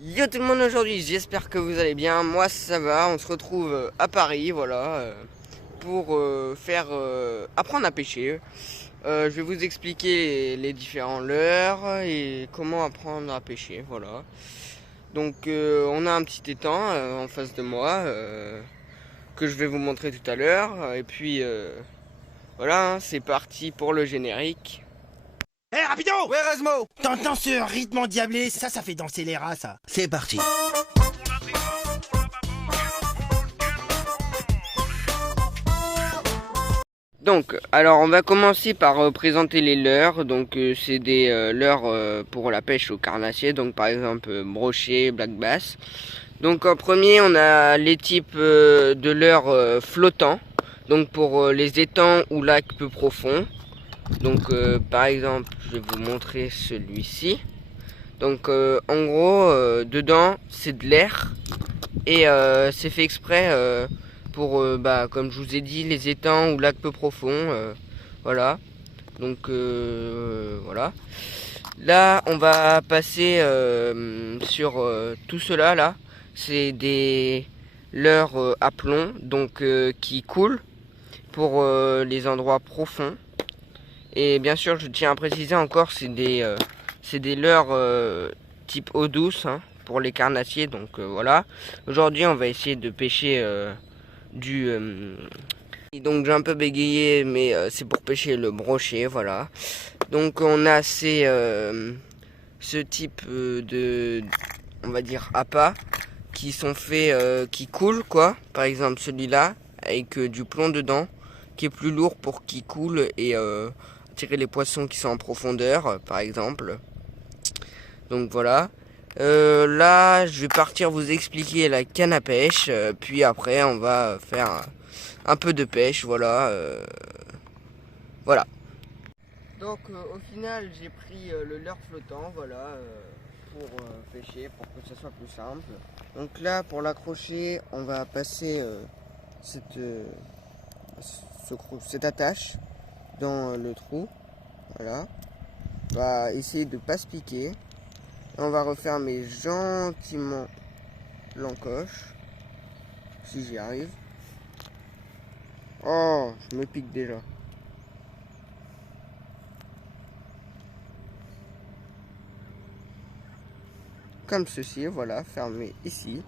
Yo tout le monde, aujourd'hui j'espère que vous allez bien, moi ça va, on se retrouve à Paris, voilà, pour apprendre à pêcher. Je vais vous expliquer les différents leurres et comment apprendre à pêcher, voilà. Donc on a un petit étang en face de moi que je vais vous montrer tout à l'heure. Et puis voilà, hein, c'est parti pour le générique. Hé, rapido! Ouais, Rasmo. T'entends ce rythme endiablé? Ça fait danser les rats, ça. C'est parti. Donc, alors on va commencer par présenter les leurres. Donc, c'est des leurres pour la pêche au carnassier. Donc, par exemple, brochet, black bass. Donc, en premier, on a les types de leurres flottants. Donc, pour les étangs ou lacs peu profonds. Donc, par exemple, je vais vous montrer celui-ci. Donc, en gros, dedans, c'est de l'air. Et c'est fait exprès pour, comme je vous ai dit, les étangs ou lacs peu profonds. Voilà. Donc, voilà. Là, on va passer sur tout cela là. C'est des leurres à plomb, donc qui coulent pour les endroits profonds. Et bien sûr, je tiens à préciser encore, c'est des leurres type eau douce, hein, pour les carnassiers. Donc voilà. Aujourd'hui, on va essayer de pêcher du. Et donc j'ai un peu bégayé, mais c'est pour pêcher le brochet, voilà. Donc on a ce type on va dire appât, qui sont faits, qui coulent quoi. Par exemple celui-là avec du plomb dedans, qui est plus lourd pour qu'il coule et tirer les poissons qui sont en profondeur, par exemple. Donc voilà. Là, je vais partir vous expliquer la canne à pêche, puis après on va faire un peu de pêche, voilà. Voilà. Donc au final j'ai pris le leurre flottant, voilà, pour pêcher, pour que ce soit plus simple. Donc là pour l'accrocher on va passer cette, cette attache dans le trou, voilà. On va essayer de ne pas se piquer. Et on va refermer gentiment l'encoche, si j'y arrive. Oh, je me pique déjà. Comme ceci, voilà, fermé ici.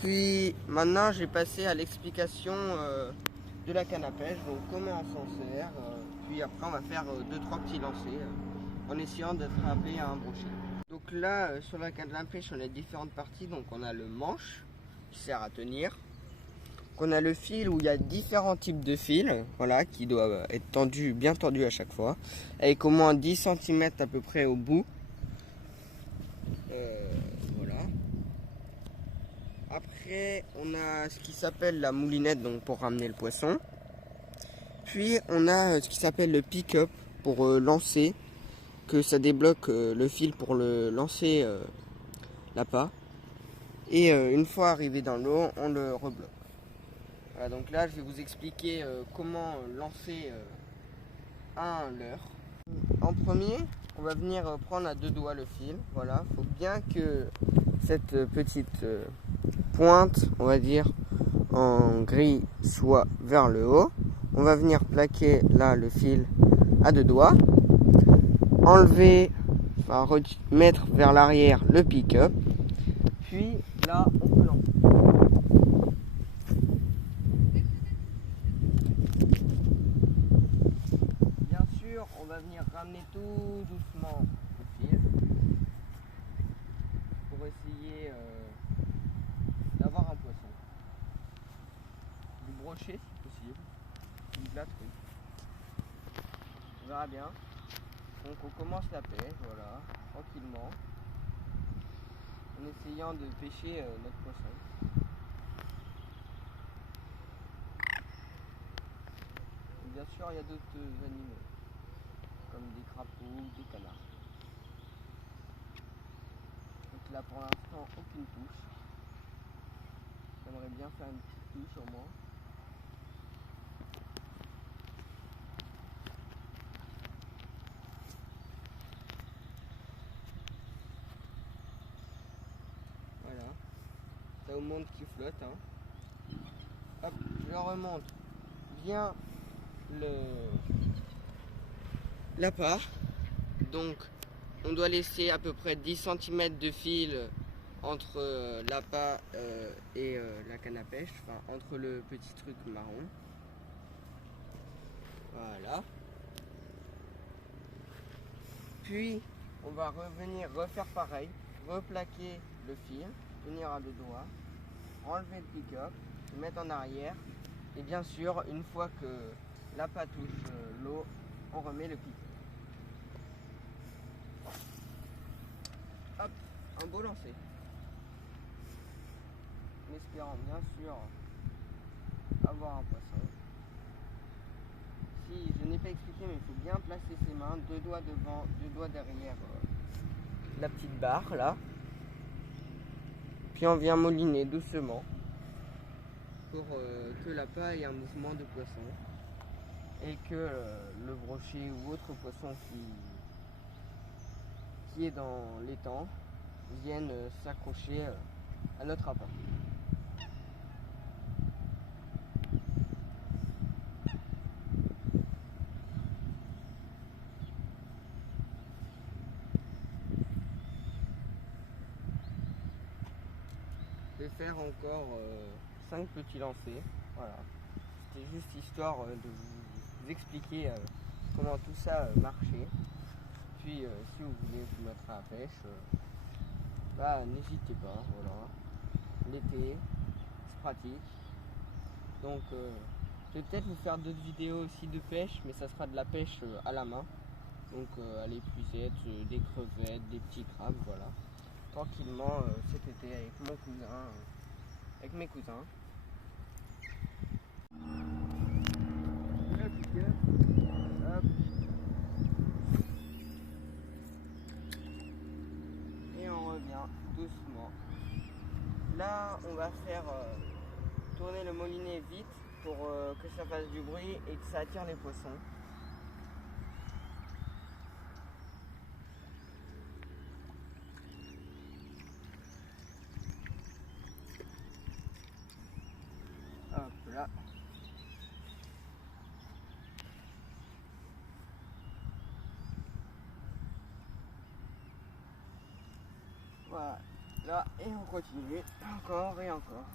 Puis maintenant j'ai passé à l'explication de la canne à pêche, donc comment on s'en sert. Puis après on va faire 2-3 petits lancers en essayant d'attraper un brochet. Donc là sur la canne à pêche on a différentes parties, donc on a le manche qui sert à tenir. Donc on a le fil où il y a différents types de fils, voilà, qui doivent être tendus, bien tendus à chaque fois, avec au moins 10 cm à peu près au bout. Voilà. Après, on a ce qui s'appelle la moulinette, donc pour ramener le poisson. Puis, on a ce qui s'appelle le pick-up pour lancer, que ça débloque le fil pour le lancer l'appât. Et une fois arrivé dans l'eau, on le rebloque. Voilà, donc là, je vais vous expliquer comment lancer un leurre. En premier, on va venir prendre à deux doigts le fil. Voilà, faut bien que cette petite pointe, on va dire, en gris soit vers le haut. On va venir plaquer là le fil à deux doigts. Enlever, enfin mettre vers l'arrière le pick-up. Puis là, on peut lancer. Bien sûr, on va venir ramener tout doucement le fil pour essayer d'avoir un poisson. Du brochet si possible, ou de la truite. On verra bien. Donc on commence la pêche, voilà, tranquillement, en essayant de pêcher notre poisson. Et bien sûr, il y a d'autres animaux, comme des crapauds ou des canards. Donc là pour l'instant, aucune touche. J'aimerais bien faire une petite touche au moins. Ça vous montre qu'il flotte. Hein. Hop, je le remonte bien l'appât. Donc on doit laisser à peu près 10 cm de fil entre l'appât et la canne à pêche, enfin entre le petit truc marron. Voilà. Puis on va revenir refaire pareil, replaquer le fil, tenir à deux doigts, enlever le pick-up, le mettre en arrière et bien sûr une fois que l'appât touche l'eau, on remet le pic. Hop, un beau lancer. En espérant bien sûr avoir un poisson. Si je n'ai pas expliqué, mais il faut bien placer ses mains, deux doigts devant, deux doigts derrière la petite barre là. Puis on vient mouliner doucement pour que l'appât ait un mouvement de poisson et que le brochet ou autre poisson qui est dans l'étang vienne s'accrocher à notre appât. Je vais faire encore 5 petits lancers. Voilà. C'était juste histoire de vous expliquer comment tout ça marchait. Puis si vous voulez vous mettre à la pêche, bah n'hésitez pas, voilà. L'été, c'est pratique. Donc je vais peut-être vous faire d'autres vidéos aussi de pêche, mais ça sera de la pêche à la main. Donc à l'épuisette, des crevettes, des petits crabes, voilà. Tranquillement cet été avec mon cousin, avec mes cousins. Hop. Et on revient doucement. Là on va faire tourner le moulinet vite pour que ça fasse du bruit et que ça attire les poissons. Hop là. Voilà. Là, et on continue. Encore et encore.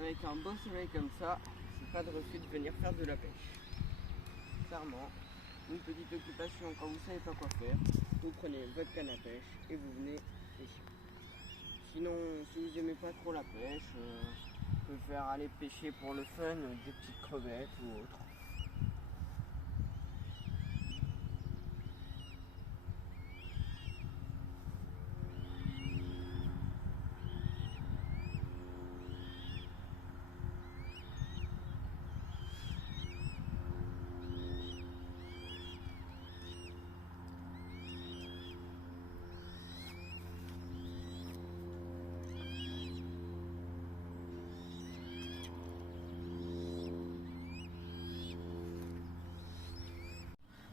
Avec un beau soleil comme ça, c'est pas de refus de venir faire de la pêche. Clairement, une petite occupation quand vous savez pas quoi faire, vous prenez votre canne à pêche et vous venez pêcher. Sinon, si vous aimez pas trop la pêche, vous pouvez faire aller pêcher pour le fun des petites crevettes ou autre.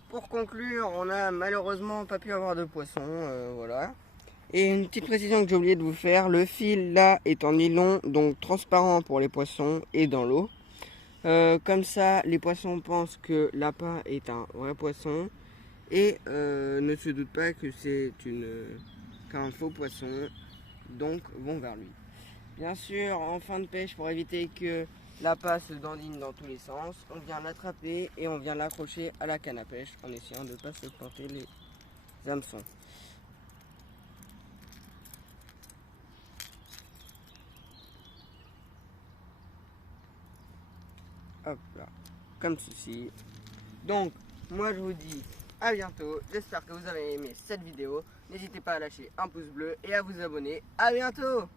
Pour conclure, on a malheureusement pas pu avoir de poisson, voilà. Et une petite précision que j'ai oublié de vous faire, le fil là est en nylon, donc transparent pour les poissons et dans l'eau. Comme ça, les poissons pensent que l'appât est un vrai poisson et ne se doutent pas que c'est qu'un faux poisson, donc vont vers lui. Bien sûr, en fin de pêche, pour éviter que l'appât se dandine dans tous les sens, on vient l'attraper et on vient l'accrocher à la canne à pêche en essayant de ne pas se planter les hameçons. Hop là, comme ceci. Donc, moi je vous dis à bientôt. J'espère que vous avez aimé cette vidéo. N'hésitez pas à lâcher un pouce bleu et à vous abonner. À bientôt!